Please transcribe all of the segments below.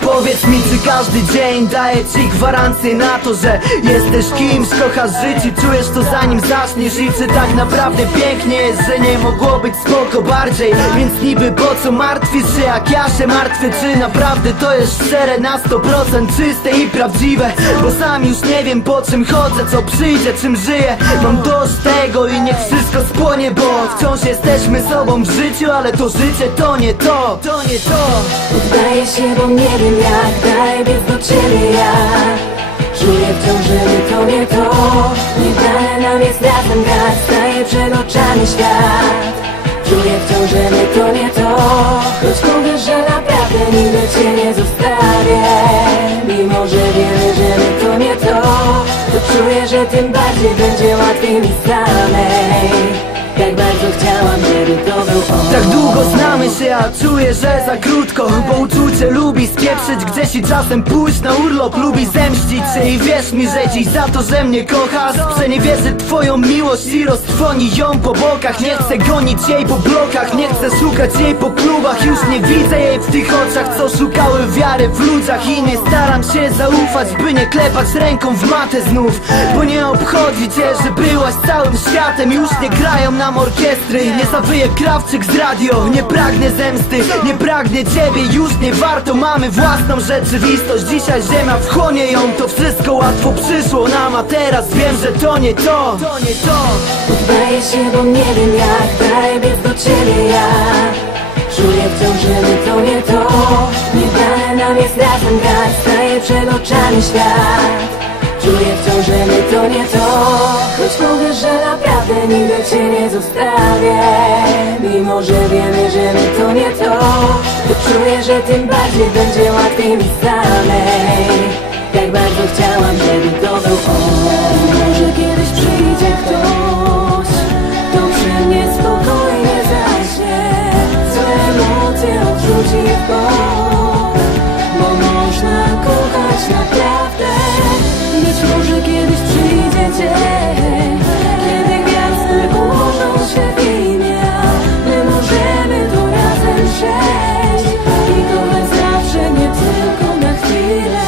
Powiedz mi, czy każdy dzień daje ci gwarancję na to, że jesteś kimś, kochasz życie, czujesz to zanim zaczniesz. I czy tak naprawdę pięknie jest, że nie mogło być spoko bardziej. Więc niby po co martwisz się, jak ja się martwię? Czy naprawdę to jest szczere, na 100% czyste i prawdziwe? Bo sam już nie wiem, po czym chodzę, co przyjdzie, czym żyję. Mam dość tego i niech wszystko spłonie, bo wciąż jesteśmy sobą w życiu, ale to życie to nie to, to nie to. Udaję się, bo nie wiem jak, daję biec do ciebie ja. Czuję wciąż, że my to nie to. Nie dane nam jest razem grać, staje przed oczami świat. Czuję wciąż, że my to nie to. Choć mówię, że naprawdę nigdy cię nie zostawię. Mimo, że wiemy, że my to nie to, to czuję, że tym bardziej będzie łatwiej mi samej. Tak bardzo chciałam, żeby to był on. Tak długo znamy się, a czuję, że za krótko. Bo uczucie lubi spieprzyć gdzieś i czasem pójść na urlop. Lubi zemścić się i wierz mi, że dziś za to, że mnie kochasz, przeniewierzy twoją miłość i roztrwoni ją po bokach. Nie chcę gonić jej po blokach, nie chcę szukać jej po klubach. Już nie widzę jej w tych oczach, co szukały wiary w ludziach. I nie staram się zaufać, by nie klepać ręką w matę znów. Bo nie obchodzi cię, że byłaś całym światem. Już nie grają nam orkiestry, nie zawyje Krawczyk z radio. Nie pragnę zemsty, nie pragnę ciebie, już nie warto. Mamy własną rzeczywistość, dzisiaj ziemia wchłonie ją. To wszystko łatwo przyszło nam, a teraz wiem, że to nie to, to nie to. Udaję się, bo nie wiem jak, daję biec do ciebie ja. Czuję wciąż, że my to nie to. Nie dane nam jest razem grać, staje przed oczami świat. Czuję wciąż, że my to nie to. Choć mówię, że naprawdę nigdy cię nie zostawię. Mimo, że wiemy, że my to nie to, to czuję, że tym bardziej będzie łatwiej mi samej. Tak bardzo chciałam, żeby to był on. Może kiedyś przyjdzie ktoś, kto przy mnie spokojnie zaśnie, złe emocje odrzuci w bok. Bo można kochać naprawdę. Być może kiedyś przyjdzie dzień, kiedy gwiazdy ułożą się w imię. My możemy tu razem przejść i kochać zawsze, nie tylko na chwilę.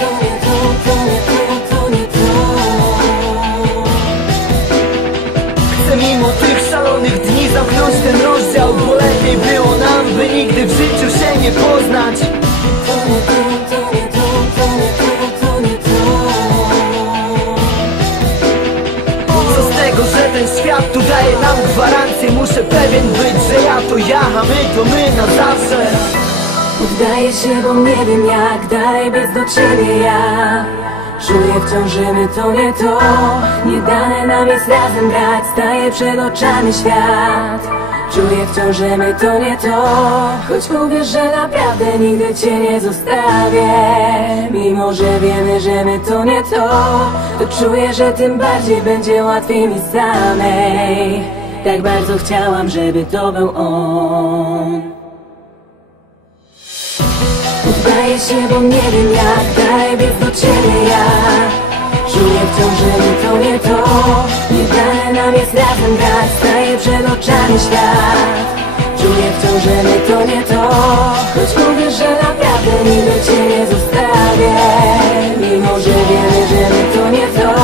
To nie to, to nie to, to nie to. Chcę mimo tych szalonych dni zamknąć ten rozdział, bo lepiej było nam, by nigdy w życiu się nie poznać. To nie to, to nie to, to nie to, to nie to. Co z tego, że ten świat tu daje nam gwarancję? Muszę pewien być, że ja to ja, a my to my na zawsze. Oddaję się, bo nie wiem jak, daję biec do ciebie ja. Czuję wciąż, że my to nie to. Nie dane nam jest razem grać, staje przed oczami świat. Czuję wciąż, że my to nie to. Choć mówię, że naprawdę nigdy cię nie zostawię. Mimo, że wiemy, że my to nie to, to czuję, że tym bardziej będzie łatwiej mi samej. Tak bardzo chciałam, żeby to był on. Udaję się, bo nie wiem jak, daję biec do ciebie ja. Czuję wciąż, że my to nie to. Nie dane nam jest razem grać, staje przed oczami świat. Czuję wciąż, że my to nie to. Choć mówię, że naprawdę nigdy cię nie zostawię. Mimo, że wiemy, że my to nie to,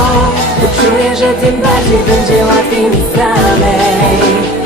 to czuję, że tym bardziej będzie łatwiej mi samej.